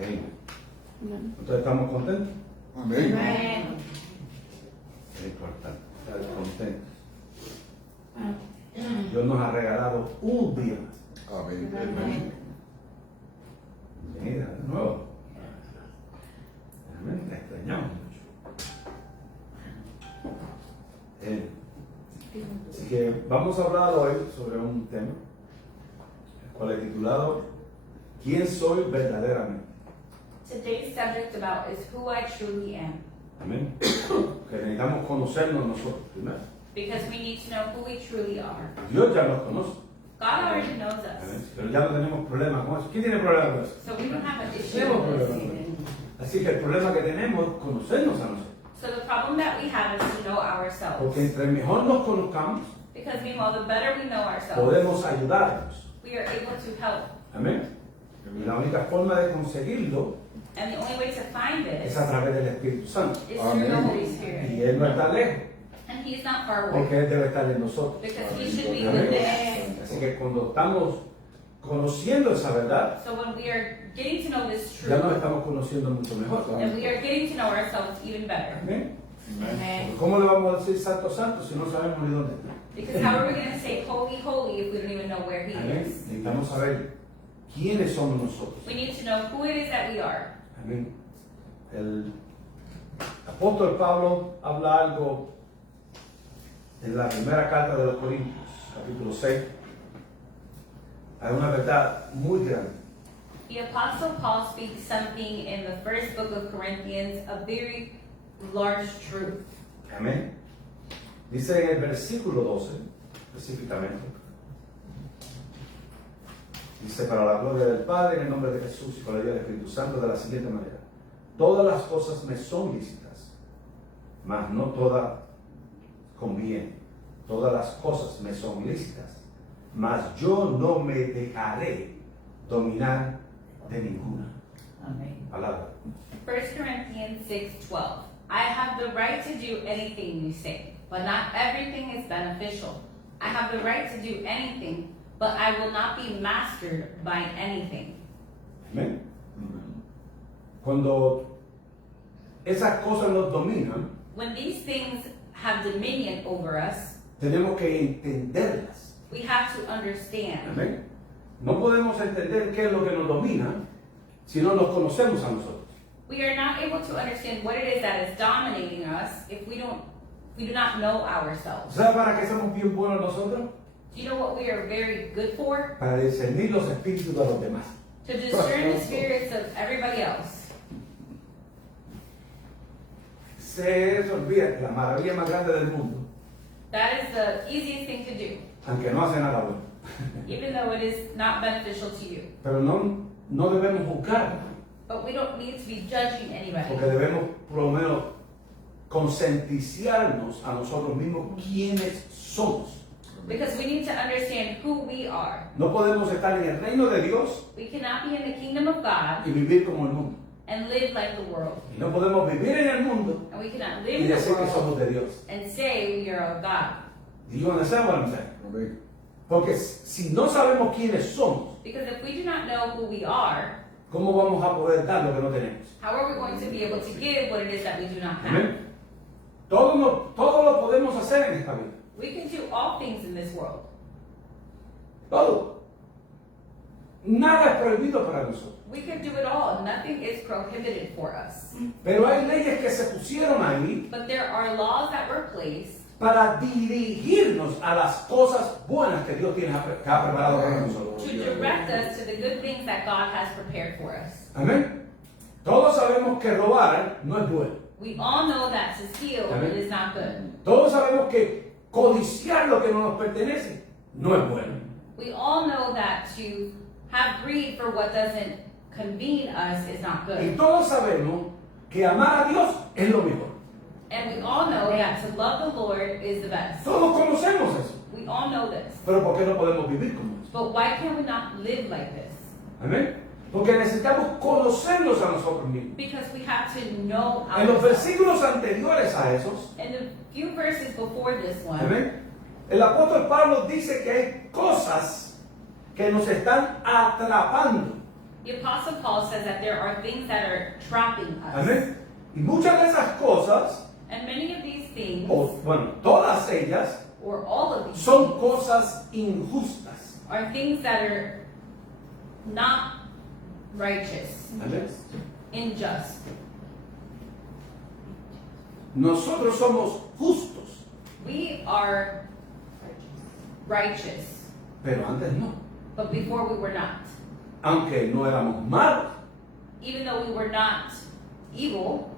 Entonces, ¿estamos contentos? Amén. Es importante estar contentos. Dios nos ha regalado un día. Amén. Mira, de nuevo. Realmente extrañamos mucho. Así que vamos a hablar hoy sobre un tema, el cual he titulado ¿Quién soy verdaderamente? Today's subject about is who I truly am. Amén. Que necesitamos conocernos nosotros primero. Because we need to know who we truly are. Dios ya nos conoce. God already knows Amén. us. Pero ya no tenemos problemas con eso. ¿Quién tiene problemas con eso? So we don't have an issue Tenemos with problemas con eso. Así que el problema que tenemos es conocernos a nosotros. So the problem that we have is to know ourselves. Porque entre mejor nos conozcamos, Because meanwhile, the better we know ourselves, podemos ayudarnos. we are able to help. Amén. Y la única forma de conseguirlo And the only way to find es this a través del Espíritu Santo. is through the Amen. Holy Y Spirit. Él no está lejos, And He's not far away. porque Él debe estar en nosotros. Because He should be Amén. within us. Así que cuando estamos conociendo esa verdad, So when we are getting to know this ya nos truth, estamos conociendo mucho mejor. and we are getting to know ourselves even better. Amén. Amen. ¿Cómo le vamos a decir santo, santo si no sabemos ni dónde está? Because how are we going to say holy, holy if we don't even know where He Amén. is? Necesitamos saber quiénes somos nosotros. We need to know who it is that we are. Amén. El apóstol Pablo habla algo en la primera carta de los Corintios, capítulo 6. Hay una verdad muy grande. The Apostle Paul speaks something in the first book of Corinthians, a very large truth. Amén. Dice en el versículo 12, específicamente. Dice, para la gloria del Padre, en el nombre de Jesús y con la ayuda del Espíritu Santo, de la siguiente manera. Todas las cosas me son lícitas, mas no todas convienen. Todas las cosas me son lícitas, mas yo no me dejaré dominar de ninguna. Amen. Palabra. 1 Corinthians 6:12. I have the right to do anything you say, but not everything is beneficial. I have the right to do anything, but I will not be mastered by anything. Amén. Cuando esas cosas nos dominan, When these things have dominion over us, tenemos que entenderlas. we have to understand. Amén. No podemos entender qué es lo que nos domina si no nos conocemos a nosotros. We are not able to understand what it is that is dominating us if we do not know ourselves. ¿Sabe para qué somos bien buenos nosotros? Do you know what we are very good for? Para discernir los espíritus de los demás. To discern the spirits of everybody else. Se les olvida que la maravilla más grande del mundo, That is the easiest thing to do, aunque no hace nada bueno. even though it is not beneficial to you. Pero no debemos juzgar, But we don't need to be judging anybody. porque debemos por lo menos concientizarnos a nosotros mismos quiénes somos. Because we need to understand who we are. No podemos estar en el reino de Dios We cannot be in the kingdom of God y vivir como el mundo. and live like the world. Y no podemos vivir en el mundo And we cannot y live in the decir que somos world de Dios. and say we are of God. Do you understand what I'm saying? Amén. Porque si no sabemos quiénes somos, Because if we do not know who we are, ¿cómo vamos a poder dar lo que no tenemos? how are we going to be able to give what it is that we do not have? Amén. Todo lo podemos hacer en esta vida. We can do all things in this world. Todo. Nada es prohibido para nosotros. We can do it all. Nothing is prohibited for us. Pero hay leyes que se pusieron ahí But there are laws that were placed para dirigirnos a las cosas buenas que Dios que ha preparado para nosotros. to direct us to the good things that God has prepared for us. Amén. Todos sabemos que robar no es bueno. We all know that to steal Amen. is not good. Todos sabemos que codiciar lo que no nos pertenece no es bueno. We all know that to have greed for what doesn't convene us is not Y good. todos sabemos que amar a Dios es lo mejor. And we all know that to love the Lord is the best. Todos conocemos eso. We all know this. Pero ¿por qué no podemos vivir como eso? But why can we not live like this? Amén. Porque necesitamos conocernos a nosotros mismos. Because we have to know En los ourselves. versículos anteriores a esos, In the few verses before this one, amén, el apóstol Pablo dice que hay cosas que nos están atrapando The Apostle Paul says that there are things that are trapping us. Amén. Y muchas de esas cosas, And many of these things, o bueno, todas ellas, or all of these son things, cosas injustas. are things that are not righteous, Amén. unjust. Nosotros somos justos, We are righteous, pero antes no. but before we were not. Aunque no éramos malos. Even though we were not evil,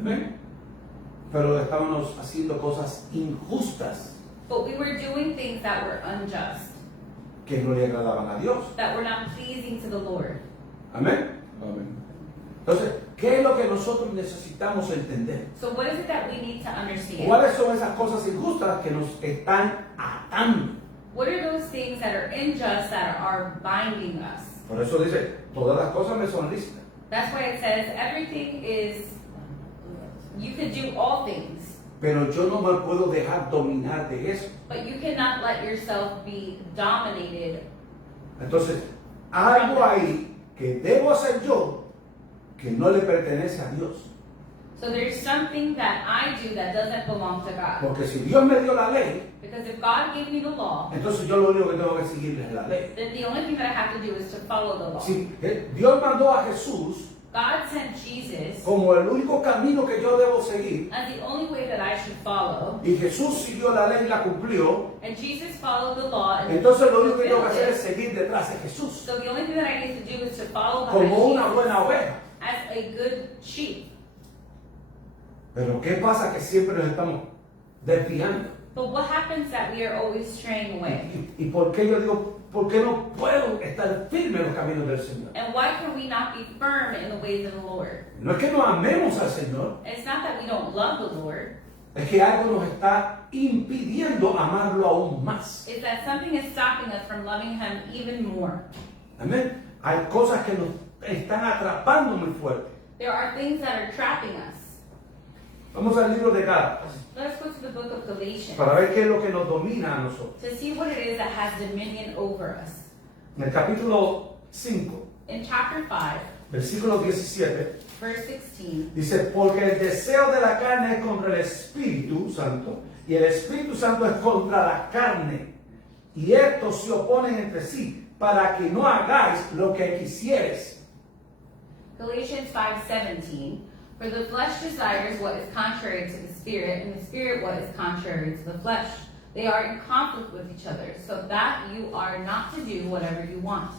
Amén. Pero estábamos haciendo cosas injustas but we were doing things that were unjust, que no le agradaban a Dios. that were not pleasing to the Lord. Amén. Entonces, ¿qué es lo que nosotros necesitamos entender? So what is it that we need to understand? ¿Cuáles son esas cosas injustas que nos están atando? What are those things that are unjust that are binding us? Por eso dice, todas las cosas me son lícitas. That's why it says everything is, you can do all things, Pero yo no me puedo dejar dominar de eso. but you cannot let yourself be dominated. Entonces, algo ahí que debo hacer yo que no le pertenece a Dios. So there's something that I do that doesn't belong to God. Porque si Dios me dio la ley, Because if God gave me the law, entonces yo lo único que tengo que seguir es la ley. then the only thing that I have to do is to follow the law. Si Dios mandó a Jesús God sent Jesus como el único camino que yo debo seguir, as the only way that I should follow, y Jesús siguió la ley y la cumplió, and Jesus followed the law and entonces lo único que tengo que fulfilled hacer es it. seguir detrás de Jesús So the only thing that I need to do is to follow behind como una Jesus buena oveja. as a good sheep. Pero ¿qué pasa? Que siempre nos estamos desviando. But what happens that we are always straying away? ¿Y por qué yo digo, por qué no puedo estar firme en los caminos del Señor? And why can we not be firm in the ways of the Lord? No es que no amemos al Señor, And it's not that we don't love the Lord, es que algo nos está impidiendo amarlo aún más. it's that something is stopping us from loving Him even more. Amén. Hay cosas que nos están atrapando muy fuerte. There are things that are trapping us. Vamos al libro de Gálatas Let's go to the book of Galatians para ver qué es lo que nos domina a nosotros. to see what it is that has dominion over us. En el capítulo 5, In chapter 5, versículo 17, verse 16, dice, porque el deseo de la carne es contra el Espíritu Santo, y el Espíritu Santo es contra la carne. Y estos se oponen entre sí, para que no hagáis lo que quisieres. Galatians 5:17, for the flesh desires what is contrary to the spirit, and the spirit what is contrary to the flesh. They are in conflict with each other, so that you are not to do whatever you want.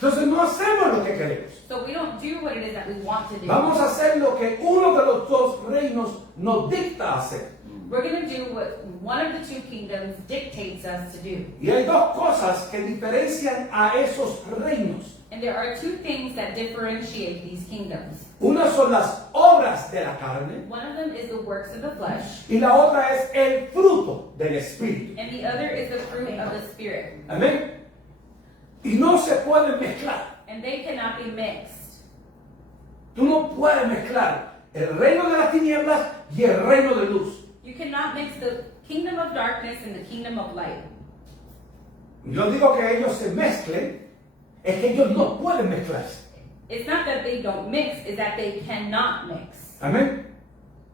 Entonces no hacemos lo que queremos. So we don't do what it is that we want to do. Vamos a hacer lo que uno de los dos reinos nos dicta hacer. We're going to do what one of the two kingdoms dictates us to do. Y hay dos cosas que diferencian a esos reinos. And there are two things that differentiate these kingdoms. Una son las obras de la carne One of them is the works of the flesh, y la otra es el fruto del Espíritu. and the other is the fruit of the Spirit. Amén. Y no se pueden mezclar. And they cannot be mixed. Tú no puedes mezclar el reino de las tinieblas y el reino de luz. You cannot mix the kingdom of darkness and the kingdom of light. Yo digo que ellos se mezclen, es que ellos no pueden mezclarse. It's not that they don't mix, it's that they cannot mix. Amén.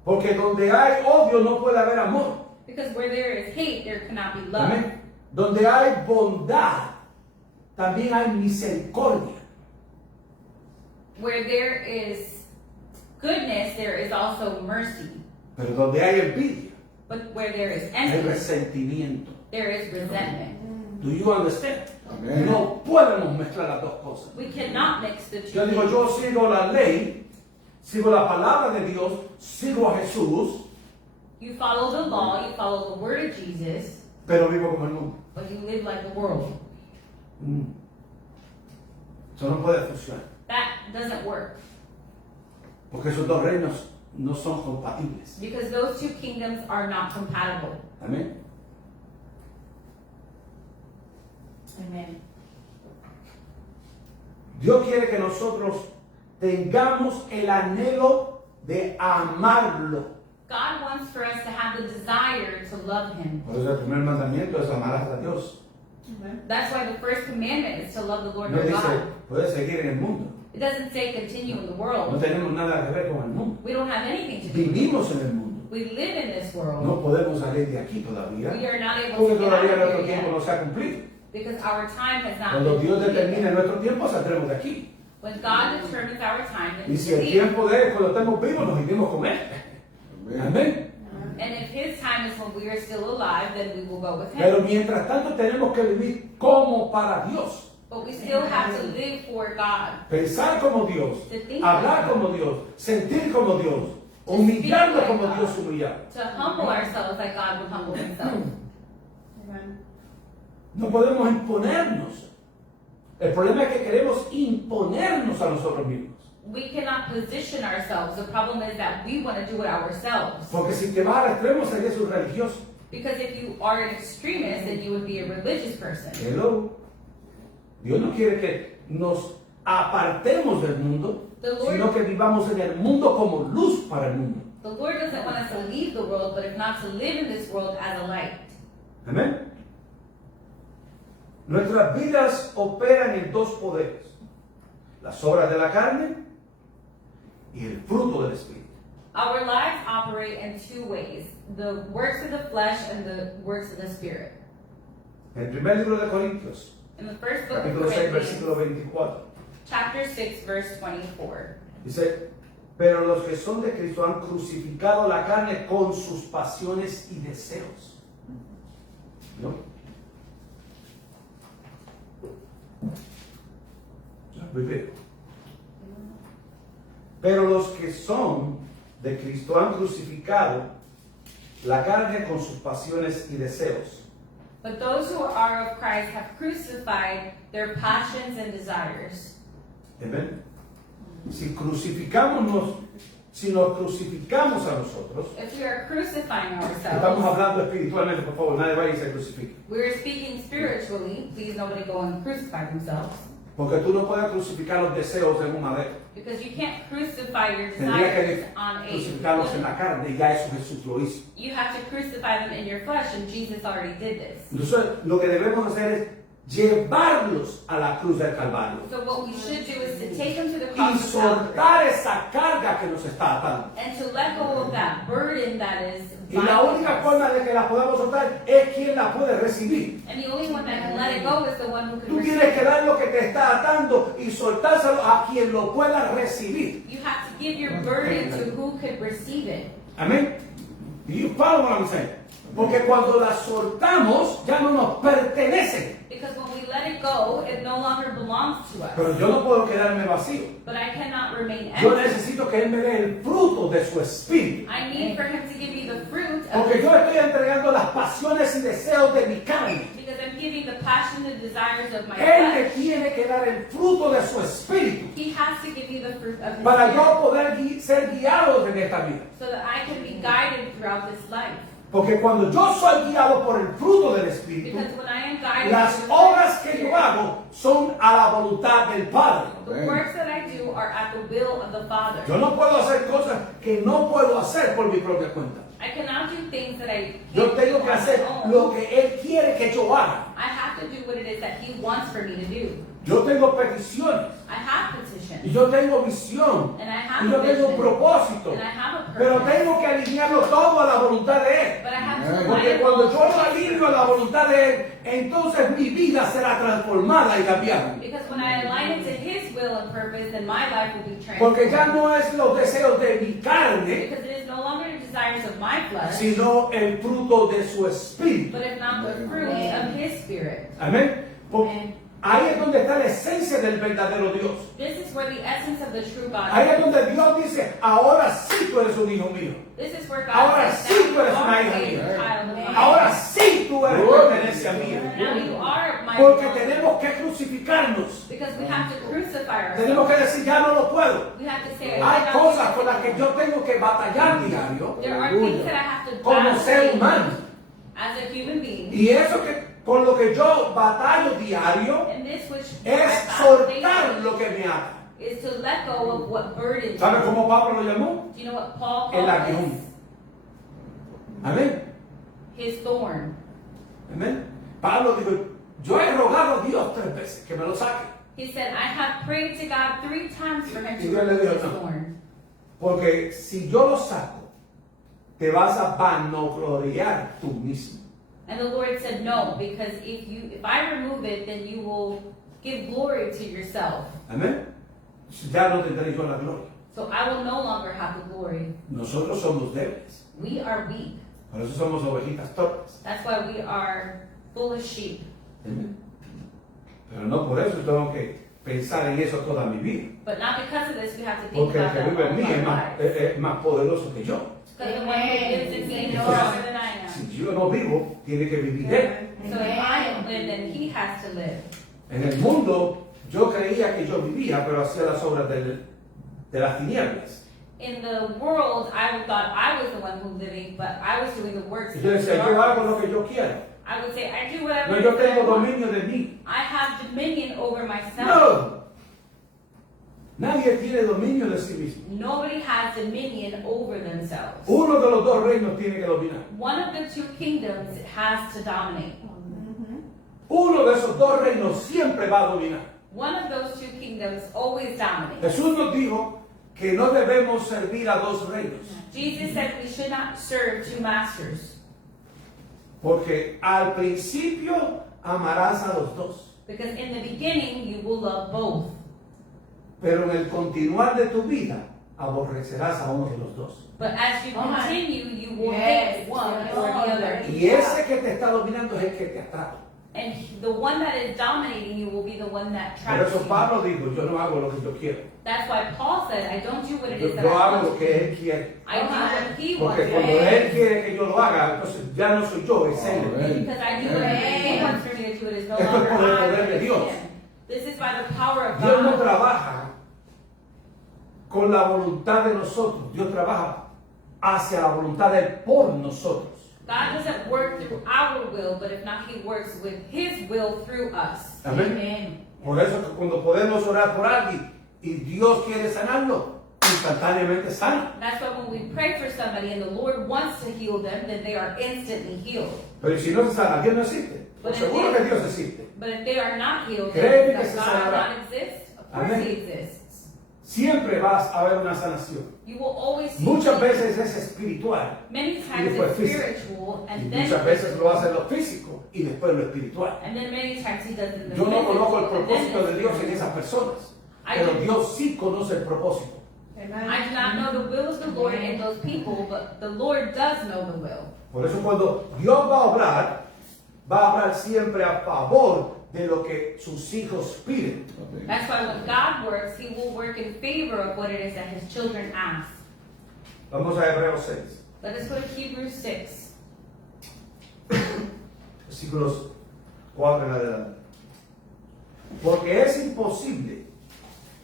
Porque donde hay odio no puede haber amor. Because where there is hate, there cannot be love. Amén. Donde hay bondad, también hay misericordia. Where there is goodness, there is also mercy. Pero donde hay envidia, But where there is hay envy, resentimiento. there is resentment. Do you understand? Amén. No podemos mezclar las dos cosas. We cannot mix the two Yo digo, things. yo sigo la ley, sigo la palabra de Dios, sigo a Jesús, You follow the law, you follow the word of Jesus, pero vivo como el mundo. but you live like the world. Eso no puede funcionar. That doesn't work. Porque esos dos reinos no son compatibles. Because those two kingdoms are not compatible. Amén. Amen. Dios quiere que nosotros tengamos el anhelo de amarlo. God wants for us to have the desire to love Him. Por eso el primer mandamiento es amarás a Dios That's why the first commandment is to love the Lord No your dice, God. puedes seguir en el mundo. It doesn't say continue in the No world. tenemos nada que ver con el mundo. We don't have anything to do with it. Vivimos en el mundo. We live in this world. No podemos salir de aquí todavía. We are not able Porque to get todavía out nuestro of here tiempo no yet se ha cumplido. because our time has not Cuando been Dios completed. determine nuestro tiempo, saldremos de aquí. When God determines our time, then Y we si el leave. tiempo de Él, cuando estemos vivos, nos vivimos con Él. Amén. And if His time is when we are still alive, then we will go with Him. Pero mientras tanto tenemos que vivir como para Dios. But we still have to live for God. Pensar como Dios. Hablar como Dios. Sentir como Dios. Humillarnos como Dios humillado. To humble ourselves like God would humble Himself. No podemos imponernos. El problema es que queremos imponernos a nosotros mismos. We cannot position ourselves. The problem is that we want to do it ourselves. Porque si te vas al extremo serías un religioso. Because if you are an extremist, then you would be a religious person. Hello. Dios no quiere que nos apartemos del mundo, The Lord- sino que vivamos en el mundo como luz para el mundo. The Lord doesn't want us to leave the world, but if not to live in this world as a light. Amén. Nuestras vidas operan en dos poderes: las obras de la carne y el fruto del Espíritu. Our lives operate in two ways: the works of the flesh and the works of the spirit. En el primer libro de Corintios, In the first book of capítulo 6, versículo Corinthians, 24, chapter 6, verse 24. dice: pero los que son de Cristo han crucificado la carne con sus pasiones y deseos. ¿No? Repeat. Pero los que son de Cristo han crucificado la carne con sus pasiones y deseos. But those who are of Christ have crucified their passions and desires. Amén. Si nos crucificamos a nosotros, If we are crucifying estamos ourselves, hablando espiritualmente, por favor, nadie vaya y se crucifique. we're speaking spiritually. Please nobody go and crucify themselves. Porque tú no puedes crucificar los deseos en un madero. Because you can't crucify your Tendría desires que on a crucificarlos en wood. la carne y ya eso Jesús lo hizo. You have to crucify them in your flesh, and Jesus already did this. Entonces, lo que debemos hacer es llevarlos a la cruz del Calvario So what we should do is to take them to the y cross of Calvary soltar esa carga que nos está atando. and to let go of that burden that is Y la binding única us. forma de que la podamos soltar es quien la puede recibir. And the only one that can let it go is the one who can Tú receive tienes que it. dar lo que te está atando y soltárselo a quien lo pueda recibir. You have to give your burden to who could receive it. Amén. You follow what I'm saying? Porque cuando la soltamos ya no nos pertenece. Because when we let it go, it no longer belongs to Pero us. yo no puedo quedarme vacío. But I cannot remain Yo empty. necesito que Él me dé el fruto de su espíritu. I need for him to give me the fruit of Porque his yo estoy entregando las pasiones y deseos de mi carne. because I'm giving the passion and desires of my Él me flesh. tiene que dar el fruto de su espíritu He has to give me the fruit of his para yo spirit poder ser guiado en esta vida. so that I can be guided throughout this life. Porque cuando yo soy guiado por el fruto del espíritu, Because when I am guided las through the obras que Spirit, yo hago son a la voluntad del Padre. the works that I do are at the will of the Father. Yo no puedo hacer cosas que no puedo hacer por mi propia cuenta. I cannot do things that I Yo can't tengo do que on hacer my own. lo que Él quiere que yo haga. I have to do what it is that He wants for me to do. Yo tengo peticiones, I have y petitions, yo tengo visión, and I have y yo a tengo un vision, propósito, and I have a pero purpose. tengo que alinearlo todo a la voluntad de Él. But I have to Porque align it cuando all yo lo to His alineo a la voluntad de Él, entonces mi vida será transformada y cambiada. Because when I align it to His will and purpose, then my life will be Porque ya transformed. no es los deseos de mi carne, Because it is no longer the desires of my flesh, sino el fruto de su espíritu. but if not the fruit of His Spirit. Amén. Porque ahí es donde está la esencia del verdadero Dios. This is where the essence of the true God Ahí es is. donde Dios dice, ahora sí tú eres un hijo mío. This is where Ahora God says, sí tú now eres you una are hija a mía. child of mine. Ahora sí tú eres pertenece a mí. Now you are my Porque beloved. tenemos que crucificarnos. Because we have to crucify Tenemos ourselves. que decir, ya no lo puedo. We have to say, I Hay cannot cosas do con las que this. yo tengo que batallar diario There are things that I have to como battle ser humano. as a human being. Y eso que con lo que yo batallo diario And this which es I battle soltar daily lo que me ata. is to let go of what burdens ¿Sabe me. cómo Pablo lo llamó? Do you know what Paul El called aguijón. this? Amén. His thorn. Amén. Pablo dijo, yo he rogado a Dios 3 veces que me lo saque. He said, I have prayed to God 3 times for him Y to Dios le remove dijo, this no. thorn. Porque si yo lo saco, te vas a vanagloriar tú mismo. And the Lord said, no, because if I remove it, then you will give glory to yourself. Amén. Ya no tendré yo la gloria. So I will no longer have the glory. Nosotros somos débiles. We are weak. Por eso somos ovejitas torpes. That's why we are foolish sheep. Amén. Pero no por eso tengo que pensar en eso toda mi vida. But not because of this, we have to think Porque el about que that vive en mí all es our más, lives. es más poderoso que yo. Because the one who lives in me is Entonces, stronger than I am. si yo no vivo, tiene que vivir él. So if I don't live, then he has to live. En el mundo, yo creía que yo vivía, pero hacía las obras de las tinieblas. In the world, I thought I was the one who living, but I was doing the works. Y yo decía, yo hago lo que yo quiero. I would say, I do whatever No, yo it is that I tengo want. dominio de mí. I have dominion over myself. No. Nadie tiene dominio de sí mismo. Nobody has dominion over themselves. Uno de los dos reinos tiene que dominar. One of the 2 kingdoms has to dominate. Uno de esos dos reinos siempre va a dominar. One of those 2 kingdoms always dominates. Jesús nos dijo que no debemos servir a dos reinos. Jesus said we should not serve 2 masters. Porque al principio amarás a los dos. Because in the beginning, you will love both. Pero en el continuar de tu vida aborrecerás a uno de los dos. But as you Come on. continue, you will Yes. hate one or the other. Y ese que te está dominando es el que te atrapa. And the one that is dominating you will be the one that Por traps eso you. Pablo dijo, yo no hago lo que yo quiero. That's why Paul said, I don't do what it is that Yo I hago want lo to que do. él quiere. I do what he wants Porque to cuando do. él quiere que yo lo haga, entonces ya no soy yo, es él. Because I do what he wants for me to do, it is no Esto es longer por el I, poder but de it's Dios. him. This is by the power of Dios no God. trabaja con la voluntad de nosotros. Dios trabaja hacia la voluntad de él por nosotros. God doesn't work through our will, but if not, he works with his will through us. Amén. Amen. Por eso que cuando podemos orar por alguien y Dios quiere sanarlo, instantáneamente sana. That's why when we pray for somebody and the Lord wants to heal them, then they are instantly healed. Pero si no se sana, Dios no existe. But Seguro if que Dios existe. But if they are not healed, Créeme then que does se God sanará. not exist? Of course Amén. he exists. Siempre vas a ver una sanación. You will always see Muchas healing. veces es espiritual Many times después it's físico. spiritual y and then muchas veces physical. lo hace lo físico y después lo espiritual. And then many times he does it in the Yo no conozco el physical and then propósito the de Dios en spiritual. esas personas, I pero do- Dios sí conoce el propósito. I do not know the will of the Lord in those people, but the Lord does know the will. Por eso cuando Dios va a obrar siempre a favor de lo que sus hijos piden. That's why when God works, he will work in favor of what it is that his children ask. Vamos a Hebreos 6, Let us go to Hebrews 6, versículos 4 en adelante. Porque es imposible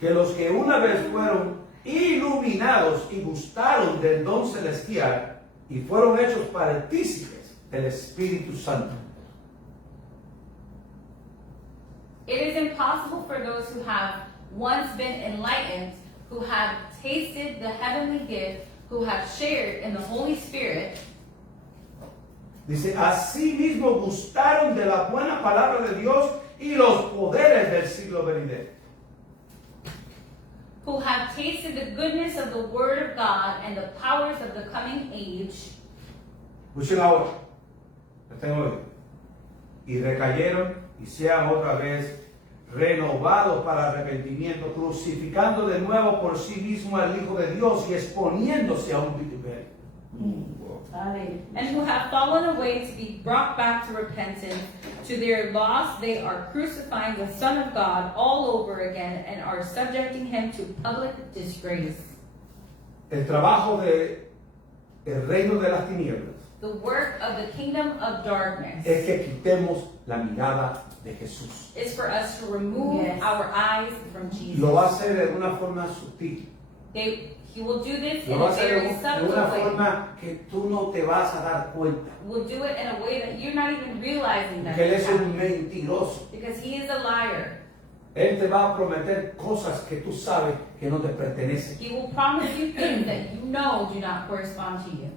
que los que una vez fueron iluminados y gustaron del don celestial y fueron hechos partícipes del Espíritu Santo. It is impossible for those who have once been enlightened, who have tasted the heavenly gift, who have shared in the Holy Spirit, Dice, asimismo gustaron de la buena palabra de Dios y los poderes del siglo venidero. who have tasted the goodness of the Word of God and the powers of the coming age, Escuchen ahora, estén oídos. Y recayeron y sean otra vez renovados para arrepentimiento, crucificando de nuevo por sí mismo al Hijo de Dios y exponiéndose a un vituperio. and who have fallen away to be brought back to repentance. To their loss, they are crucifying the Son of God all over again and are subjecting him to public disgrace. El trabajo de el reino de las tinieblas The work of the kingdom of darkness es que quitemos la mirada de Jesús. is for us to remove Yes. our eyes from Jesus. Lo va a hacer de una forma sutil. He will do this Lo in va a a hacer very de una subtle way. forma que tú no te vas a dar cuenta. Will do it in a way that you're not even realizing that Que Él it's es un happening. mentiroso. Because he is a liar. Él te va a prometer cosas que tú sabes que no te pertenecen. He will promise you things that you know do not correspond to you.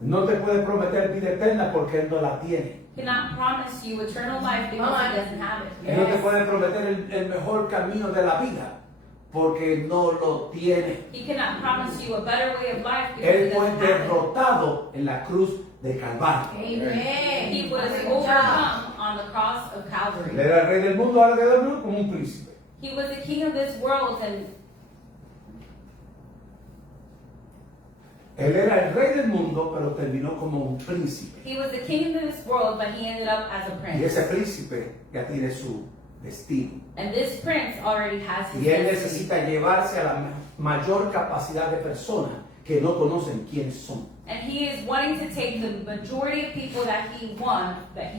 No te puede prometer vida eterna porque Él no la tiene. cannot promise you eternal life because he doesn't have it. Él no te puede prometer el mejor camino de la vida porque no lo tiene. He cannot promise you a better way of life because he Él fue doesn't have it. derrotado en la cruz de Calvario. Amen. He was overcome on the cross of Él Calvary. era el rey del mundo, ahora quedó el mundo como un príncipe. He was the king of this world, and Él era el rey del mundo, pero terminó como un príncipe. he was the king of this world, but he ended up as a Y prince. ese príncipe ya tiene su destino. And this prince already has his Y él destiny. necesita llevarse a la mayor capacidad de personas que no conocen quiénes son. And he is wanting to take the majority of people that he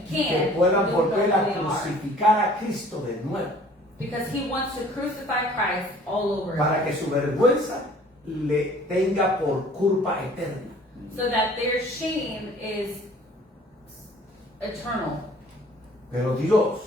Que can, puedan don't know volver a who they are. crucificar a Cristo de nuevo. Because he wants to crucify Christ all over Para again. que su vergüenza le tenga por culpa eterna. So that their shame is eternal. Pero Dios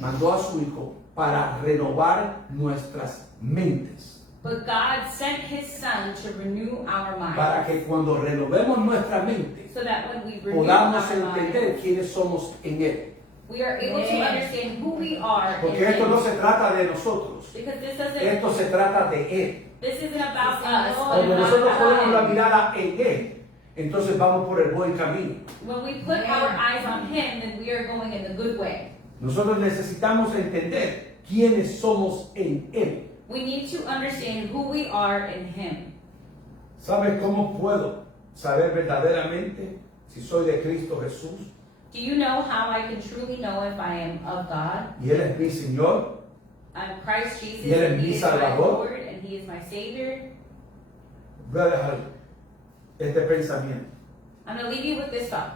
mandó a su Hijo para renovar nuestras mentes. But God sent his son to renew our Para minds. que cuando renovemos nuestra mente So that when we renew podamos our entender minds, quiénes somos en Él. we are able to Yes. understand who we are in Porque esto no him. se trata de nosotros. Because this doesn't, Esto se trata de Él. this isn't about us. Cuando but nosotros about ponemos la him. mirada en Él, entonces vamos por el buen camino. When we put our eyes on him, then we are going in the good way. Nosotros necesitamos entender quiénes somos en Él. We need to understand who we are in him. ¿Sabes cómo puedo saber verdaderamente si soy de Cristo Jesús Do you know how I can truly know if I am of God? y Él es mi Señor? I'm Christ Jesus, Y él es and mi he is my Salvador. Lord, and he is my Savior. Voy a dejar este pensamiento. I'm going to leave you with this thought.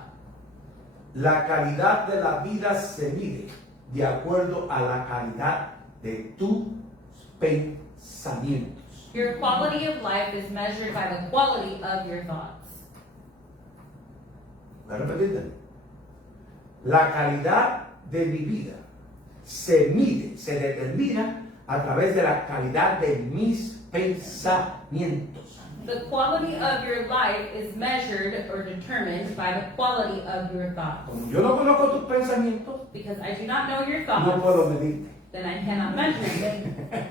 La calidad de la vida se mide de acuerdo a la calidad de tus pensamientos. Your quality of life is measured by the quality of your thoughts. Voy a repetirte. La calidad de mi vida se mide, se determina a través de la calidad de mis pensamientos. The quality of your life is measured or determined by the quality of your thoughts. Como yo no conozco tus pensamientos, Because I do not know your no thoughts, puedo medirte. then I cannot measure them.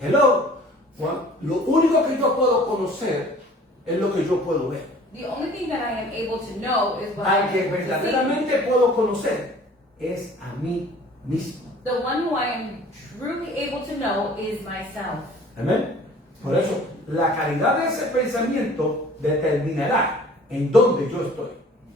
Hello. Lo único que yo puedo conocer es lo que yo puedo ver. The only thing that I am able to know is what I Al am que able to see. verdaderamente puedo conocer es a mí mismo. The one who I am truly able to know is myself. Amén. Por eso, la calidad de ese pensamiento determinará en dónde yo estoy.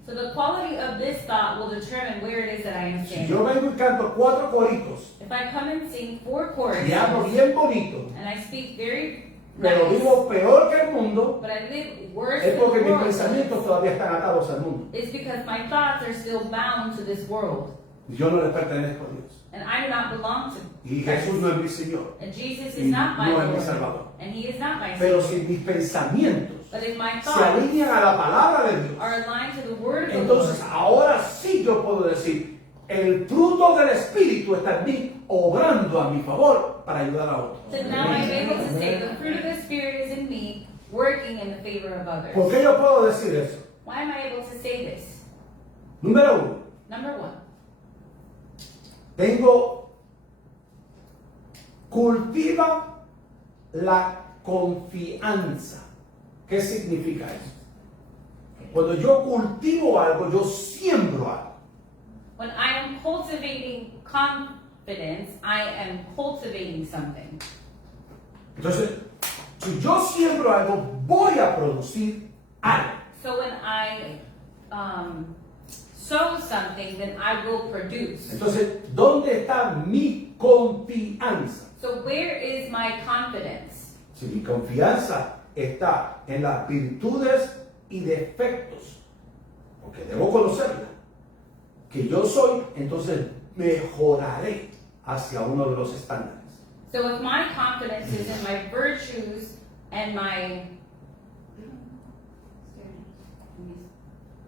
So the quality of this thought will determine where it is that I am Si standing. yo vengo y canto 4 coritos If I come and sing 4 choruses y hablo bien bonito, and I speak very pero nice, vivo peor que el mundo, but I live worse es than porque the mis world, pensamientos todavía están atados al mundo. it's because my thoughts are still bound to this world. Yo no le pertenezco a Dios. And I do not belong to Y Jesús no es mi Señor. And Jesus Y is not my no es mi Lord. Salvador. And he is not my Pero Savior. si mis pensamientos But if my se thoughts alinean a la palabra de Dios, are aligned to the word of the entonces Lord, ahora sí yo puedo decir, el fruto del Espíritu está en mí, obrando a mi favor para ayudar a otros. then now I'm able to say the fruit of the Spirit is in me, working in the favor of others. ¿Por qué yo puedo decir eso? Why am I able to say this? Número 1, Number 1, cultiva la confianza. ¿Qué significa eso? Cuando yo cultivo algo, yo siembro algo. when I am cultivating confidence, I am cultivating something. Entonces, si yo siembro algo, voy a producir algo. So when I sow something, then I will produce. Entonces, ¿dónde está mi confianza? So where is my confidence? Si mi confianza está en las virtudes y defectos, porque debo conocerla, que yo soy, entonces mejoraré hacia uno de los estándares. So if my confidence is in my virtues and my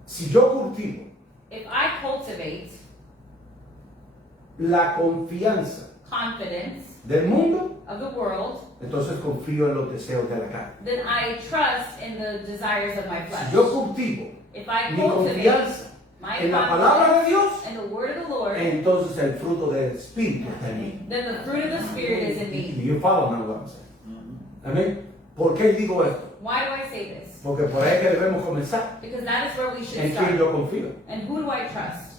Si yo cultivo if I cultivate la confianza confidence del mundo, of the world, entonces confío en los deseos de la carne. then I trust in the desires of my Si flesh. yo cultivo If I mi cultivate confianza my en la palabra de Dios, and the word of the Lord, entonces el fruto del Espíritu está en mí. then the fruit of the Spirit is in me. You follow me what I'm saying. Amén. ¿Por qué digo esto? Why do I say this? Porque por ahí es que debemos comenzar. Because that is where we should ¿En quién start. yo confío? And who do I trust?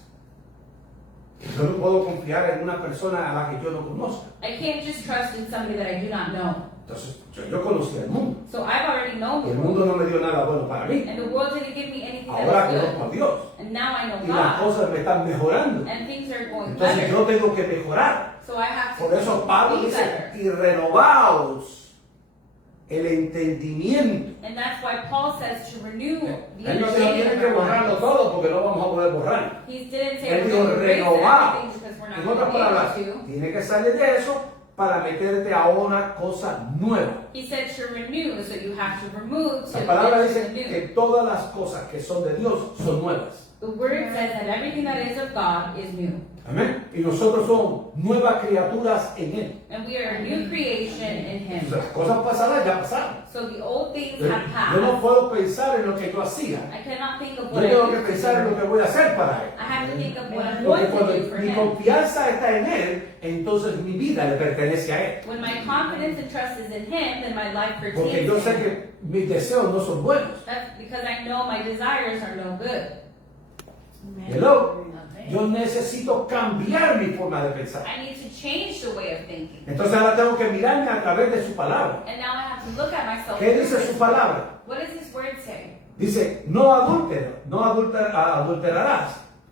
Yo no puedo confiar en una persona a la que yo no conozca. I can't just trust in somebody that I do not know. Entonces, yo conocí al mundo. So I've already known Y the el world. mundo no me dio nada bueno para mí. And the world didn't give me anything that Ahora was conozco a good. Dios. And now I know Y las God. cosas me están mejorando. And things are going Entonces yo better. tengo que mejorar. So I have to Por eso Pablo be dice, better. y renovaos el entendimiento. And that's why Paul says to renew the Él no dijo, understanding tienen of que our borrarlo minds. todo porque no vamos a poder borrar. He didn't say Él we're dijo, going to erase renovaos. everything because we're not En going otras to be palabras, able to. tienes que salir de eso para meterte a una cosa nueva. He said to renew, so you have to remove to La palabra get to dice the que new. todas las cosas que son de Dios son nuevas. The word says that everything that is of God is new. Amén. Y nosotros somos nuevas criaturas en Él. And we are a new creation in Him. Entonces, las cosas pasadas ya pasaron. So the old things Yo have no passed. puedo pensar en lo que yo hacía. I cannot think of Yo what I tengo que used to pensar en lo do. que voy a hacer para Él. I have to think of what I'm Porque going cuando to do for mi Him. confianza está en Él, entonces mi vida le pertenece a Él. When my confidence and trust is in Him, then my life Porque pertains yo to sé Him. que mis deseos no son buenos. That's because I know my desires are no good. Hello. Yo necesito cambiar mi forma de pensar. I need to change the way of thinking. Entonces ahora tengo que mirarme a través de su palabra. And now I have to look at myself. ¿Qué dice su palabra? What does His word say? Dice, no adulterarás.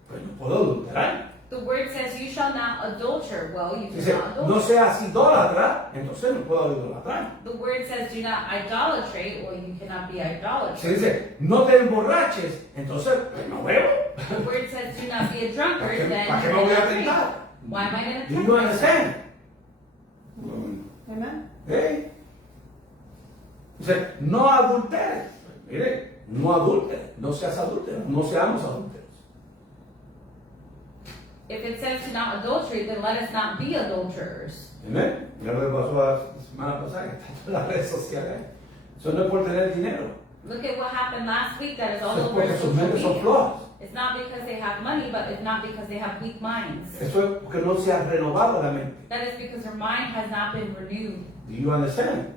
Pues no puedo adulterar. The word says, you shall not adulter. Well, you Dice, cannot no adulter. seas idólatra, entonces no puedo idolatrar. The word says, do not idolatrate. Well, you cannot be Si idolater. dice, no te emborraches, entonces pues no bebo. The word says, do not be a drunkard. Then ¿Para qué you me voy a cannot drink. tentar? Why am I going to Do tempt you myself? understand? Amen. ¿Eh? Dice, no adulteres. Mire, no adulteres, no seas adúltero, no seamos adúlteros. If it says to not adulterate, then let us not be adulterers. Amén. Ya lo que pasó la semana pasada, que está en las redes sociales. Eso no es por tener dinero. Look at what happened last week that is all Eso es over porque sus social mentes son media. flojas. It's not because they have money, but it's not because they have weak minds. Eso es porque no se ha renovado la mente. That is because their mind has not been renewed. Do you understand?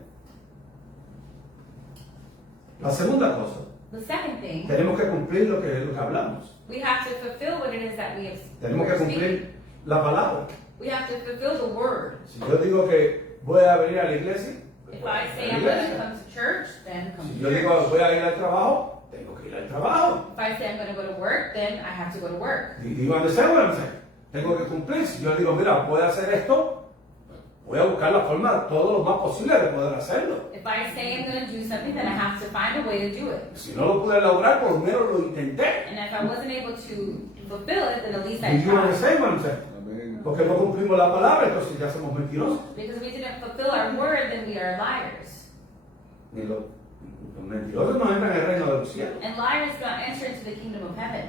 La segunda cosa, The second thing, tenemos que cumplir lo que hablamos. we have to fulfill what it is that we have Tenemos que cumplir la palabra. We have to fulfill the word. Si yo digo que voy a venir a la iglesia, pues If voy a I ir a say la I'm going to iglesia. come to church, then come Si to yo church. digo voy a ir al trabajo, tengo que ir al trabajo. If I say I'm going to go to work, then I have to go to work. Do you understand what I'm saying? Tengo que cumplir. Si yo digo, mira, voy a hacer esto, voy a buscar la forma todo lo más posible de poder hacerlo. If I say I'm going to do something, then I have to find a way to do it. Si no lo pude lograr, por lo menos lo intenté. And if I wasn't able to fulfill it, then at least Do I you tried. understand what I'm saying? Porque no cumplimos la palabra, entonces ya somos mentirosos. Because we didn't fulfill our word, then we are liars. Y los mentirosos no entran en el reino de los cielos. And liars do not enter into the kingdom of heaven.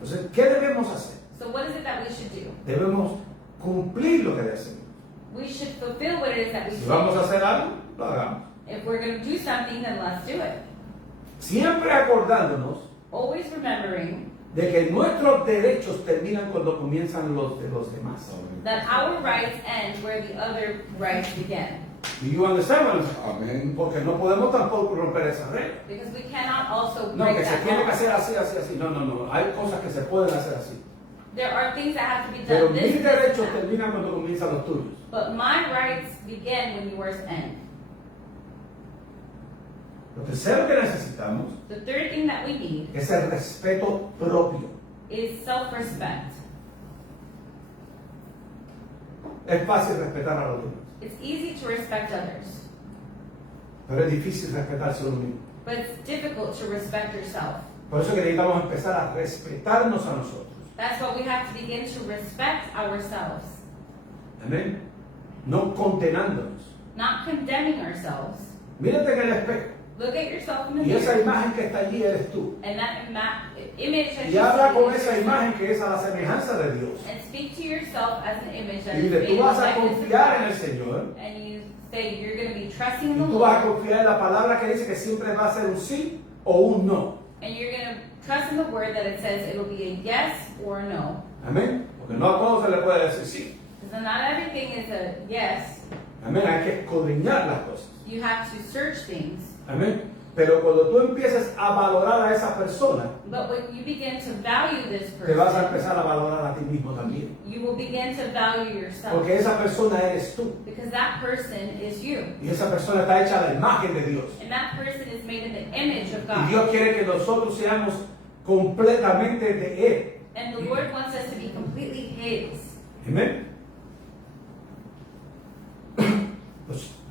Entonces, ¿qué debemos hacer? So what is it that we should do? Debemos cumplir lo que decimos. We should fulfill what it is that we Si vamos a say. hacer algo, lo hagamos. If we're going to do something, then let's do it. Siempre acordándonos Always remembering de que nuestros derechos terminan cuando comienzan los de los demás. that our rights end where the other rights begin. Do you understand what I'm saying? Amén. Porque no podemos tampoco romper esa regla. Because we cannot also No, break que se that tiene que law. hacer así, así, así. No, no, no. Hay cosas que se pueden hacer así. There are things that have to be Pero done mis this, this, derechos and that. terminan cuando comienzan los tuyos. But my rights begin when yours end. Lo tercero que necesitamos The third thing that we need es el respeto propio. is self-respect. Es fácil respetar a los demás, It's easy to respect others, pero es difícil respetarse a uno mismo. but it's difficult to respect yourself. Por eso que necesitamos empezar a respetarnos a nosotros. That's why we have to begin to respect ourselves, Amén. No condenándonos. not condemning ourselves. Mírate en el espejo. Look at yourself in the Y esa mirror, imagen que está allí eres tú. and that image that Y you habla see con is esa yourself. imagen que es a la semejanza de Dios. And speak to yourself as an image that Y is dile, made tú in the vas a likeness of confiar en el God. Señor. And you say you're going to be trusting Y in the tú vas a Lord, confiar en la palabra que dice que siempre va a ser un sí o un no. and you're going to trust in the word that it says it will be a yes or a no. Amén. Porque no a todos se le puede decir sí. Because not everything is a yes. Amén. Hay que escudriñar las cosas. You have to search things. Amén. Pero cuando tú empieces a valorar a esa persona, But when you begin to value this te vas a person, empezar a valorar a ti mismo también. you will begin to value yourself. Porque esa persona eres tú. Because that person is you. Y esa persona está hecha a la imagen de Dios. And that person is made in the image of Y God. Dios quiere que nosotros seamos completamente de Él. And the Lord wants us to be completely His. Amén.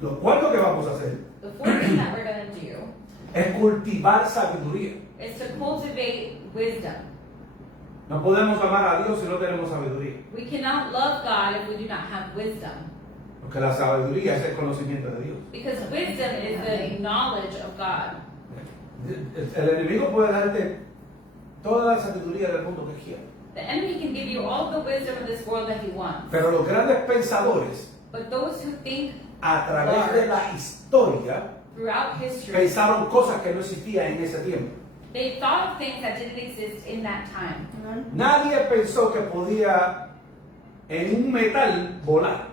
Lo cuarto que vamos a hacer The fourth thing that we're going to do es cultivar sabiduría. is to cultivate wisdom. No podemos amar a Dios si no tenemos sabiduría. We cannot love God if we do not have wisdom. Porque la sabiduría es el conocimiento de Dios. Because wisdom is the knowledge of God. El enemigo puede darte toda la sabiduría del mundo que quiera. The enemy can give you all the wisdom of this world that he wants. Pero los grandes pensadores, But those who think a través de la historia, throughout history, pensaron cosas que no existían en ese tiempo. they thought of things that didn't exist in that time. Nadie pensó que podía en un metal volar.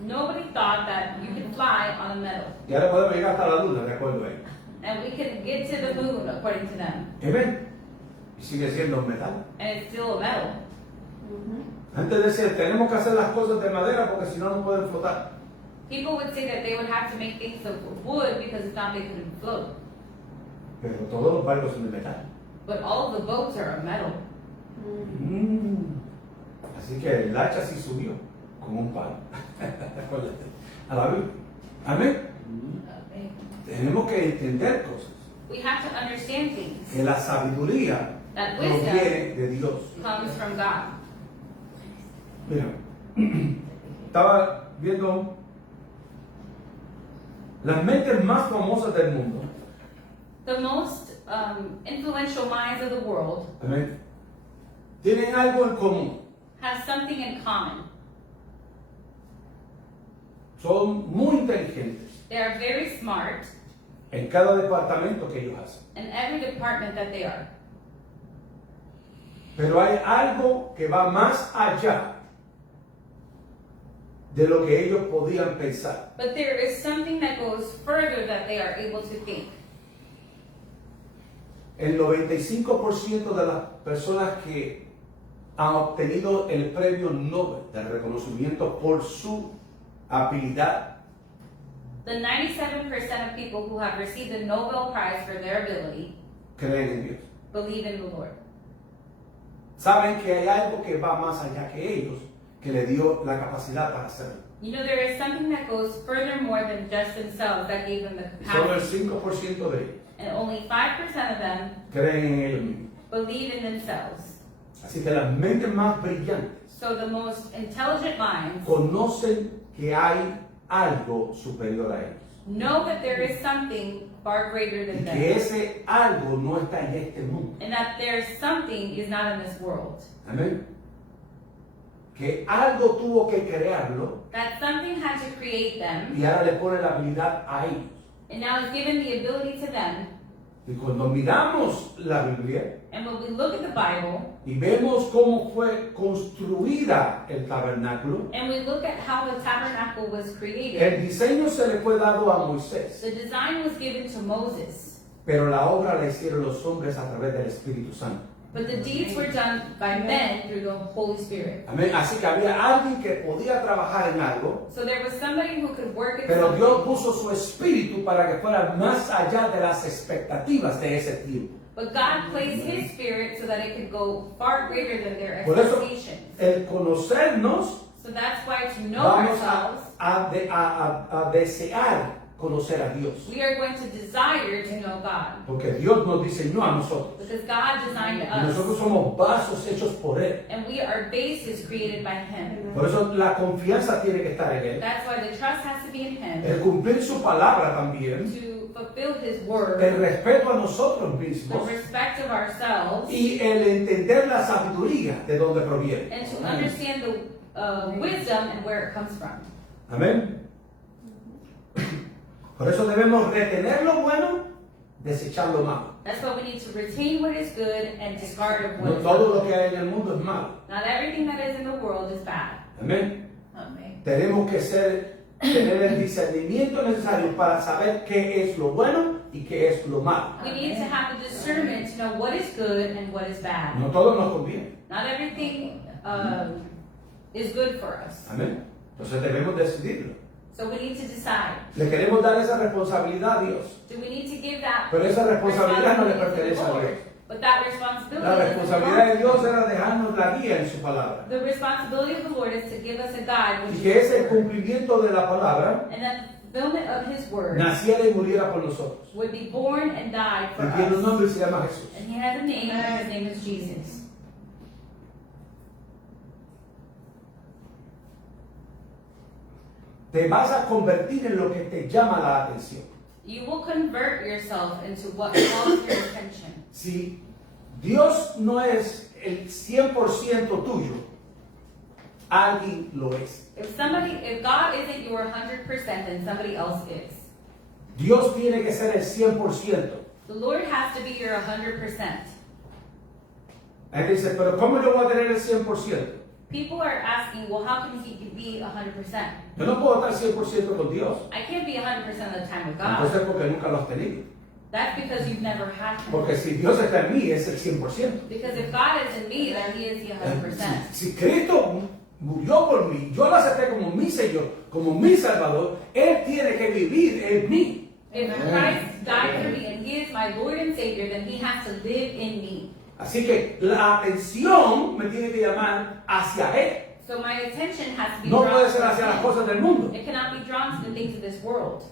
Nobody thought that you could fly on a metal. Y ahora podemos llegar hasta la luna, de acuerdo a él. And we could get to the moon, according to them. Amén. Y sigue siendo un metal. And it's still a metal. Antes decía, tenemos que hacer las cosas de madera porque si no, no pueden flotar. People would say that they would have to make things of wood because if not, they couldn't float. Pero todos los barcos son de metal. But all of the boats are of metal. Así que el hacha sí subió con un palo. A la Biblia. Amén. Tenemos que entender cosas. We have to understand things. Que la sabiduría That proviene wisdom de Dios. comes from God. Mira, estaba viendo las mentes más famosas del mundo. The most influential minds of the world Amén. Tienen algo en común. have something in common. Son muy inteligentes They are very smart en cada departamento que ellos hacen. in every department that they are. Pero hay algo que va más allá de lo que ellos podían pensar. But there is something that goes further that they are able to think. El 95% de las personas que han obtenido el premio Nobel del reconocimiento por su habilidad The 97% of people who have received the Nobel Prize for their ability creen en Dios. believe in the Lord. Saben que hay algo que va más allá que ellos, que le dio la capacidad para hacerlo. You know, there is something that goes further more than just themselves that gave them the Solo el capacity. 5% de ellos And only 5% of them creen en ellos mismos. believe in themselves. Así que las mentes más brillantes So the most intelligent minds conocen que hay algo superior a ellos. know that there is something far greater Y than que them. ese algo no está en este mundo. And that there is something is not in this world. Amén. Que algo tuvo que crearlo That something had to create them. y ahora le pone la habilidad a ellos. And now it's given the ability to them. Y cuando miramos la Biblia And when we look at the Bible, y vemos cómo fue construida el tabernáculo, and we look at how the tabernacle was created, el diseño se le fue dado a Moisés, the design was given to Moses. pero la obra la hicieron los hombres a través del Espíritu Santo. But the deeds were done by men through the Holy Spirit. Amén. Así que había alguien que podía trabajar en algo, So there was somebody who could work at pero Dios something. puso su espíritu para que fuera más allá de las expectativas de ese tiempo. But God placed His Spirit so that it could go far greater than their Por eso, expectations. el conocernos, So that's why to know vamos ourselves, a desear conocer a Dios. we are going to desire to know God. Porque Dios nos diseñó a nosotros. Because God designed Y nosotros us. somos vasos hechos por Él. And our base is created by Him. Por eso la confianza tiene que estar en Él. That's why the trust has to be in Him. El cumplir su palabra también. To fulfill His El word. respeto a nosotros The mismos. respect of ourselves. Y el entender la sabiduría de donde proviene. And to understand the wisdom and where it comes from. Amén. Por eso debemos retener lo bueno desechar lo malo. That's why we need to retain what is good and discard of what No is todo not. lo que hay en el mundo es malo. Not everything that is in the world is bad. Amén. Amen. Tenemos que tener el discernimiento necesario para saber qué es lo bueno y qué es lo malo. We need to have the discernment to know what is good and what is bad. No todo nos conviene. Not everything is good for us. Amén. Entonces debemos decidirlo. So we need to decide. Le queremos dar esa responsabilidad a Dios. Do we need to give that Pero esa responsabilidad no le responsibility to pertenece the a Lord? Dios. But that responsibility La doesn't responsabilidad de belong to Dios era dejarnos la guía en su palabra. The responsibility of the Lord is to give us a guide, Y which que is ese His word. cumplimiento de la palabra And then the fulfillment of His word naciera y muriera por nosotros. would be born and died for Y tiene un us. nombre y se llama Jesús. And He has a name, and His name is Jesus. Te vas a convertir en lo que te llama la atención. You will convert yourself into what calls your attention. Si Dios no es el 100% tuyo, alguien lo es. If God isn't your 100%, then somebody else is. Dios tiene que ser el 100%. The Lord has to be your 100%. La gente dice, pero ¿cómo yo voy a tener el 100%? People are asking, well, how can He be 100%? Yo no puedo estar 100% con Dios. I can't be 100% of the time with God. Entonces porque nunca lo has tenido. That's because you've never had Him. Porque si Dios está en mí, es el 100%. Because if God is in me, then He is the 100%. Si Cristo murió por mí, yo lo acepté como mi Señor, como mi Salvador, Él tiene que vivir en mí. If Christ died for me and He is my Lord and Savior, then He has to live in me. Así que la atención me tiene que llamar hacia Él. So my attention has to be No drawn puede ser hacia las to Him. cosas del mundo. It cannot be drawn to the things of this world.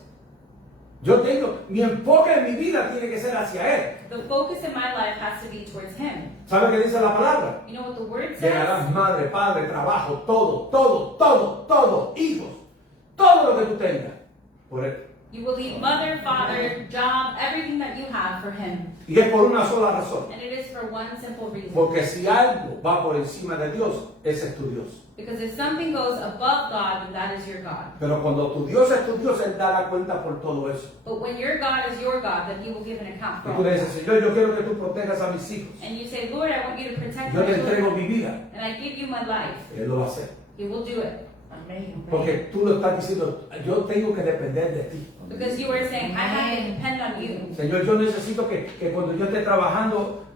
Yo tengo, mi enfoque en mi vida tiene que ser hacia Él. The focus in my life has to be towards Him. ¿Sabe qué dice la palabra? You know what the Word Dejarás says? madre, padre, trabajo, todo, hijos, todo lo que tú tengas por Él. You will leave mother, father, job, everything that you have for Him. Y es por una sola razón. And it is for one simple reason. Porque si algo va por encima de Dios, ese es tu Dios. Because if something goes above God, then that is your God. Pero cuando tu Dios es tu Dios, Él dará cuenta por todo eso. But when your God is your God, then He will give an account for Y all tú le that. dices, Señor, yo quiero que tú protejas a mis hijos. And you say, Lord, I want you to protect Yo my te entrego children. mi vida. And I give you my life. Él lo va a hacer. He will do it. Amen. Porque tú lo estás diciendo, yo tengo que depender de ti. Because you are saying, I have to depend on you. Señor, yo necesito que cuando yo esté trabajando,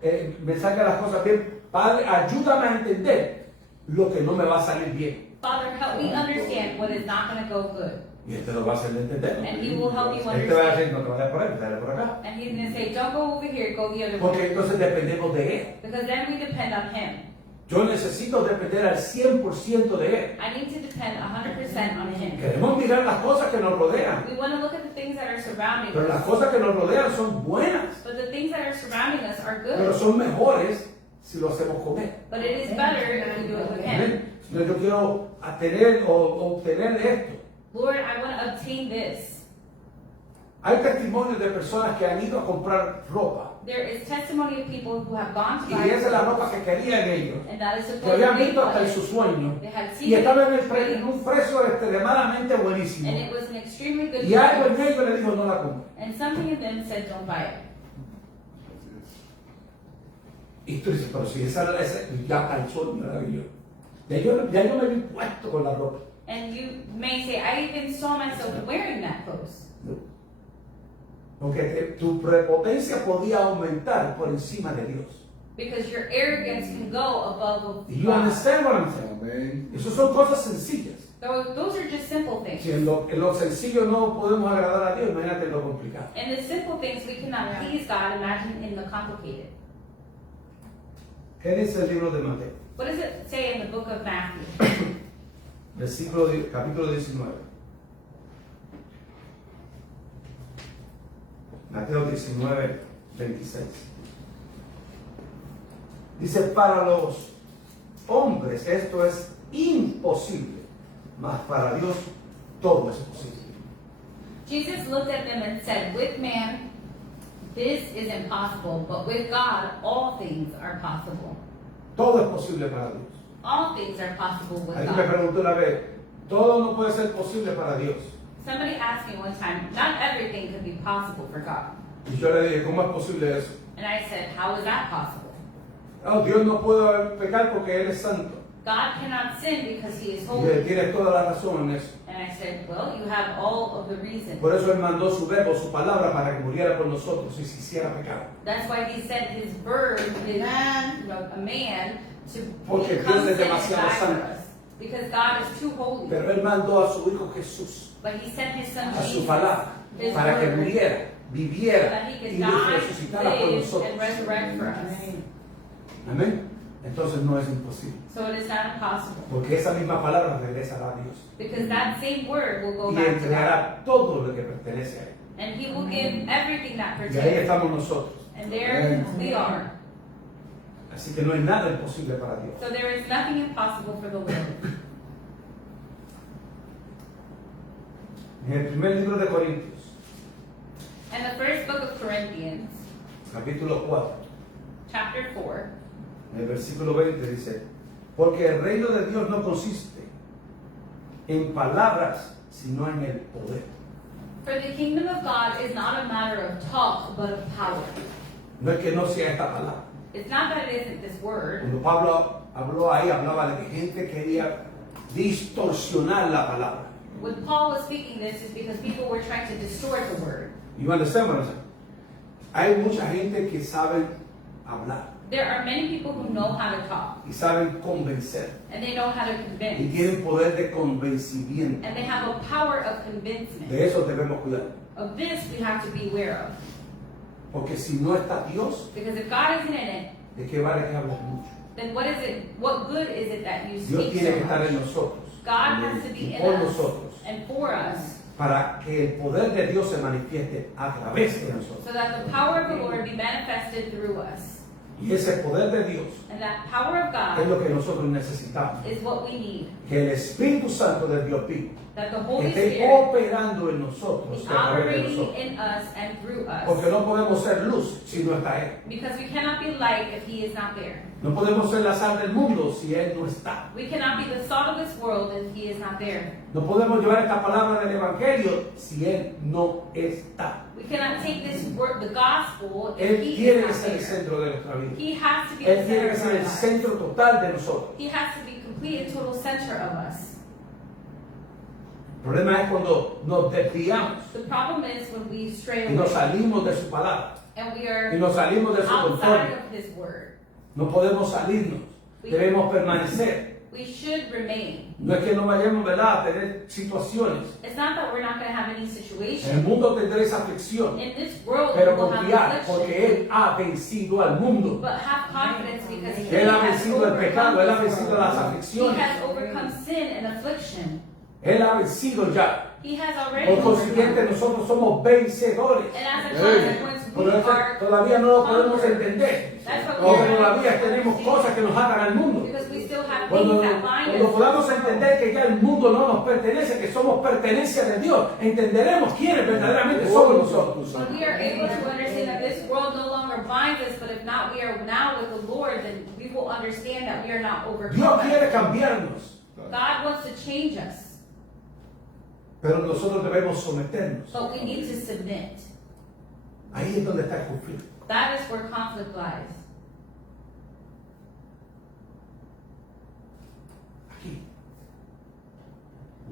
me salga las cosas bien. Padre, ayúdame a entender lo que no me va a salir bien. Father, help me understand what is not going to go good. Y Él te lo va a hacer entender. And He will help you Él te va a decir, understand. no te vayas por ahí, dale por acá. And He's going to say, don't go over here, go the other Porque way. entonces dependemos de Él. Because then we depend on Him. Yo necesito depender al 100% de Él. I need to depend 100% on Him. Queremos mirar las cosas que nos rodean. We want to look at the things that are surrounding Pero las us. cosas que nos rodean son buenas. But the things that are surrounding us are Pero good. son mejores si lo hacemos con Él. But it is better if we do it with Him. Amén. Entonces yo quiero tener o obtener esto. Lord, I want to obtain this. Hay testimonios de personas que han ido a comprar ropa. There is testimony of people who have gone to Y buy esa es la ropa clothes, que querían ellos. and that is the Que clothes habían they visto hasta en wanted. sus sueños. They had Y seen it estaba en, in their en un dreams, precio extremadamente buenísimo. and it was an extremely good Y algo en price. ellos le dijo, no la compre. And something in them said, don't buy it. Y tú dices, pero si esa ya calzó maravilloso. Ya yo me vi puesto con la ropa. And you may say, I even saw myself wearing that clothes. Porque tu prepotencia podía aumentar por encima de Dios. Because your arrogance can go above You God. understand what I'm saying? Amén. Esas son cosas sencillas. Those are just simple things. Si en lo sencillo no podemos agradar a Dios, imagínate en lo complicado. And the simple things we cannot please God, imagine in the complicated. ¿Qué dice el libro de Mateo? What does it say in the book of Matthew? Capítulo 19. Mateo 19, 26. Dice, para los hombres esto es imposible, mas para Dios todo es posible. Jesus looked at them and said, with man, this is impossible, but with God, all things are possible. Todo es posible para Dios. All things are possible with Alguien me God. preguntó una vez, todo no puede ser posible para Dios. Somebody asked me one time, not everything could be possible for God. Y yo le dije, ¿cómo es posible eso? And I said, how is that possible? Oh, Dios no puede pecar porque Él es santo. God cannot sin because he is Y holy. Él tiene toda la razón en eso. And I said, well, you have all of the reason. Por eso Él mandó su verbo, su palabra, para que muriera por nosotros y se hiciera pecado. That's why he sent his bird, his, a man, to Porque become Dios es sin and demasiado die for santo. us. Because God is too holy. Pero Él mandó a su Hijo Jesús, But he sent his son a su Jesus, palabra, his para que word, muriera, so viviera that he could y die, resucitara por live, nosotros. and resurrect for us. Amén. Entonces no es imposible. So it is not impossible. Porque esa misma palabra regresará a Dios. Because that same word will go Y back to God. entregará todo lo que pertenece a Él. And he will give everything that Y ahí pertains. estamos nosotros. And there we are. Así que no hay nada imposible para Dios. So there is nothing impossible for the Lord. En el primer libro de Corintios, And the first book of Corinthians, capítulo 4, chapter 4, en el versículo 20 dice, porque el reino de Dios no consiste en palabras, sino en el poder. for the kingdom of God is not a matter of talk, but of power. No es que no sea esta palabra. It's not that it isn't this word. Cuando Pablo habló ahí, hablaba de que gente quería distorsionar la palabra. When Paul was speaking this is because people were trying to distort the word. You understand what I'm saying? Hay mucha gente que sabe hablar There are many people who know how to talk, y saben convencer and they know how to y convince, tienen poder de convencimiento. and they have a power of convincement. De eso debemos cuidar. Of this we have to be aware of. Porque si no está Dios, Because if God isn't in it, ¿de qué vale que hables mucho? then what is it? What good is it that you Dios speak tiene que so estar en much? nosotros God has to be y in por us nosotros and for us, para que el poder de Dios se manifieste a través de nosotros. so that the power of the Lord be manifested through us. Y ese poder de Dios And that power of es lo God que nosotros necesitamos. is what we need. Que el Espíritu Santo del Dios vivo That the Holy esté Spirit operando en nosotros is y a través de operating nosotros. in us and through us. Porque no podemos ser luz si no está Él. Because we cannot be light if He is not there. No podemos ser la sal del mundo si Él no está. We cannot be the salt of this world if He is not there. No podemos llevar esta palabra del Evangelio si Él no está. We cannot take this word, the gospel, if Él He tiene is que not ser el there. centro de nuestra vida. He has to be the Él tiene center que of ser our el lives. centro total de nosotros. He has to be complete and total center of us. El problema es cuando nos desviamos The problem is when we stray y nos away salimos de su palabra and we y are nos salimos de su outside control. of His word. No podemos salirnos. Debemos permanecer. We should remain. No es que no vayamos, ¿verdad?, a tener situaciones. It's not that we're not going to have any En el situation. mundo tendréis aflicción, In this world, pero we will have confiar porque affliction. Él ha vencido al mundo. But have confidence because He Él ha has vencido el pecado, Él ha overcome this vencido world. las He aflicciones. has overcome sin and affliction. Él ha vencido ya. He has already Por consiguiente, overcome. nosotros somos vencedores. And as a consequence, we Pero are todavía no lo podemos conquerors. entender. That's what Porque we are todavía tenemos cosas que nos atan al mundo. because we still have Cuando, things that bind cuando us. podamos entender que ya el mundo no nos pertenece, que somos pertenencia de Dios, entenderemos quiénes verdaderamente somos nosotros. When we are able to understand that this world no longer binds us, but if not, we are now with the Lord, then we will understand that we are not overcome. Dios quiere cambiarnos, God wants to change us, pero nosotros debemos someternos. but we need to submit. Ahí es donde está el conflicto. That is where conflict lies. Aquí.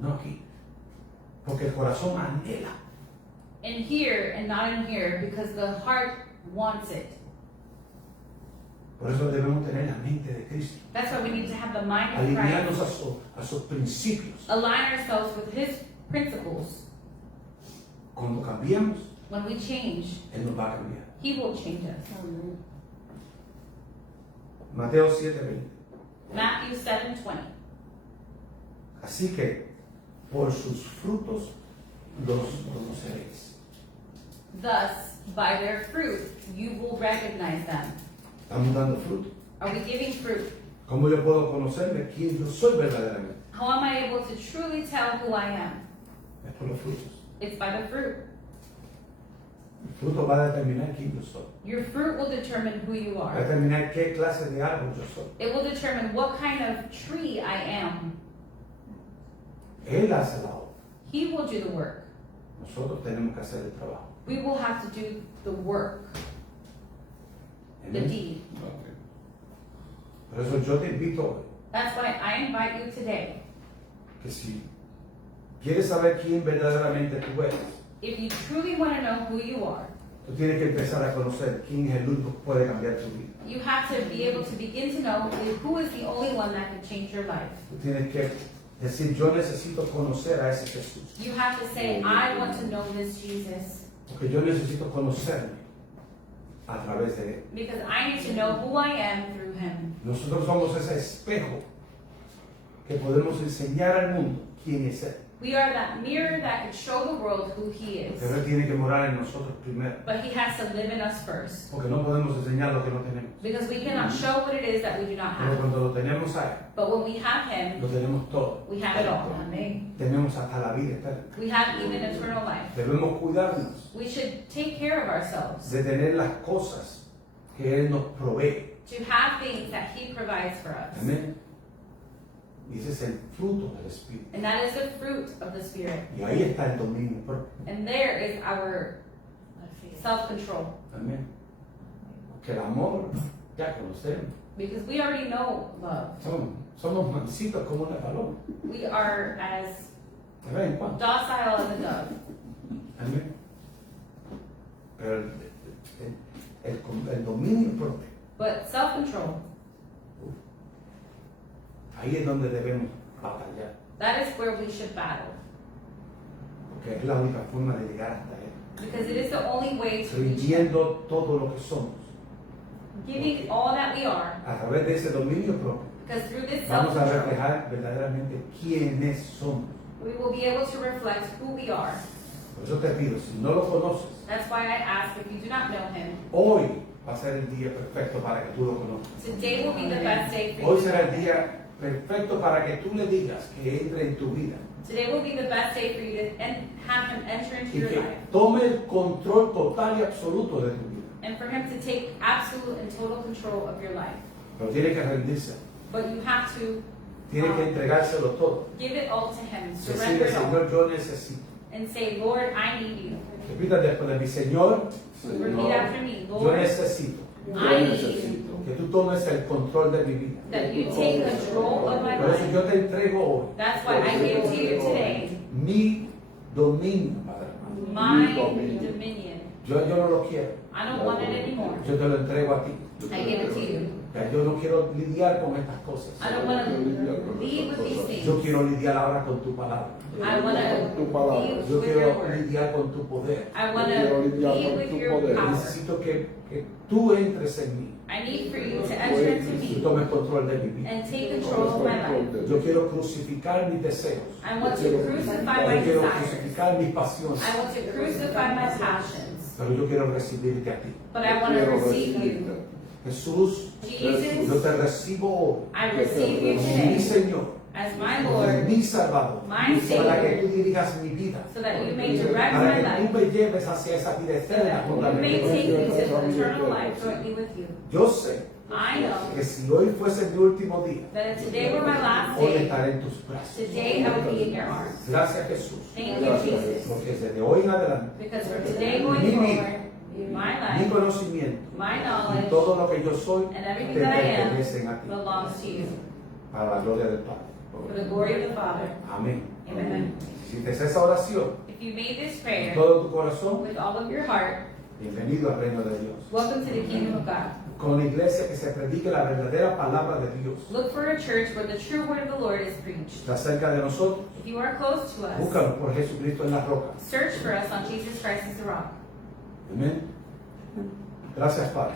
No aquí. Porque el corazón anhela. In here and not in here, because the heart wants it. Por eso debemos tener la mente de Cristo. That's why we need to have the mind of Alinearnos Christ. a sus principios. Align ourselves with His principles. Cuando cambiamos, When we change, Él nos va a cambiar. He will change us. Mateo 7:20. Matthew 7:20. Así que por sus frutos los conoceréis. Thus, by their fruit, you will recognize them. Estamos dando fruto. Are we giving fruit? ¿Cómo yo puedo conocerme quién yo soy verdaderamente? How am I able to truly tell who I am? Es por los frutos. It's by the fruit. El fruto va a determinar quién yo soy. Your fruit will determine who you Va a are. determinar qué clase de árbol yo soy. It will determine what kind of tree I am. Él hace la obra. He will do the work. Nosotros tenemos que hacer el trabajo. we will have to do the work, the Amén. deed. Okay. Por eso yo te invito hoy That's why I invite you today, que si quieres saber quién verdaderamente tú eres, if you truly want to know who you are, tú tienes que empezar a conocer quién es el único que puede cambiar tu vida. you have to be able to begin to know who is the only one that can change your life. Tú tienes que decir, yo necesito conocer a ese Jesús. You have to say, I want to know this Jesus, Porque yo necesito conocerme a través de él. because I need to know who I am through him. Nosotros somos ese espejo que podemos enseñar al mundo quién es él. We are that mirror that can show the world who he is. Pero él tiene que morar en nosotros primero. But he has to live in us first. Porque no podemos enseñar lo que no tenemos. Because we cannot show what it is that we do not Pero have. cuando lo tenemos a él, But when we have him, lo tenemos todo. we have it all. Amen. Tenemos hasta la vida eterna. We have even eternal life. Debemos cuidarnos We should take care of ourselves. de tener las cosas que él nos provee. To have things that he provides for us. Amén. Y ese es el fruto del Espíritu. And that is the fruit of the Spirit. Y ahí está el dominio propio. And there is our self-control. Amén. Que el amor ya conocemos. Because we already know love. Somos mansitos como una paloma. We are as De vez en cuando. docile as a dove. Amén. Pero el dominio propio, But self-control, ahí es donde debemos batallar. that is where we should battle. Porque es la única forma de llegar hasta él. Because it is the only way to reach him. Rindiendo todo lo que somos. Giving all that we are. A través de ese dominio propio, Because through this vamos a self-control, reflejar verdaderamente quiénes somos. we will be able to reflect who we are. Por eso te pido, si no lo conoces, That's why I ask, if you do not know him, hoy va a ser el día perfecto para que tú lo conozcas. today will be the best day for Hoy you. será el día perfecto para que tú le digas que entre en tu vida Today will be the best day for you to have him enter into y your que life. tome el control total y absoluto de tu vida. And for him to take absolute and total control of your life. Pero tiene que rendirse, But you have to tiene que entregárselo todo. give it all to him, Decirle, surrender it all, Señor, yo necesito. and say, Lord, I need you. Repita después de mi Señor, Repeat after me, yo Lord, necesito I need you. que tú tomes el control de mi vida. That you take control of my Por eso life. yo te entrego hoy That's why I give to you today mi dominio, Padre amado. my dominion. Yo no lo quiero, I don't want it anymore. yo te lo entrego a ti. I give it to you. Ya yo no quiero lidiar con estas cosas. I don't want to lead with these Yo things. quiero lidiar ahora con tu palabra. I want to Tu palabra. lead Yo with your quiero word. lidiar con tu poder. I want Yo quiero to lidiar lead con with tu your poder. power. Necesito que tú entres en mí I need for you to enter into y me tomes control de mi vida. and take control of my life. Yo quiero crucificar mis deseos. I want to crucify my Yo quiero desires. crucificar mis pasiones. I want to crucify my passions. Pero yo quiero recibirte a ti. But I want to receive you. Jesús, yo Jesus, te recibo hoy I receive you como mi today Señor, as my como Lord, mi Salvador, my para que Savior, tú dirijas mi vida, so that you may direct para my que life, tú me lleves hacia esa vida so eterna that you juntamente may conmigo. take me to eternal life jointly with you. Yo sé I know que si hoy fuese mi último día, that if today were my last hoy day, estaré en tus brazos. today I would be in your arms. Gracias, Jesús, Thank you, Jesus. porque desde hoy en adelante, Because from today going Mi vida, forward, my mi life, conocimiento my y knowledge, todo lo que yo soy and everything te that I am pertenecen a ti, belongs to you. para la gloria del Padre. For the glory of the Father. Amén. Amen. Si te haces esa oración If you made this con prayer todo tu corazón, with all of your heart, bienvenido al reino de Dios. welcome to the kingdom of God. Con la iglesia que se predique la verdadera palabra de Dios. Look for a church where the true word of the Lord is preached. Está cerca de nosotros. If you are close to us, Búscanos por Jesucristo en la roca. search for us on Jesus Christ as the rock. Amén. Gracias, Padre.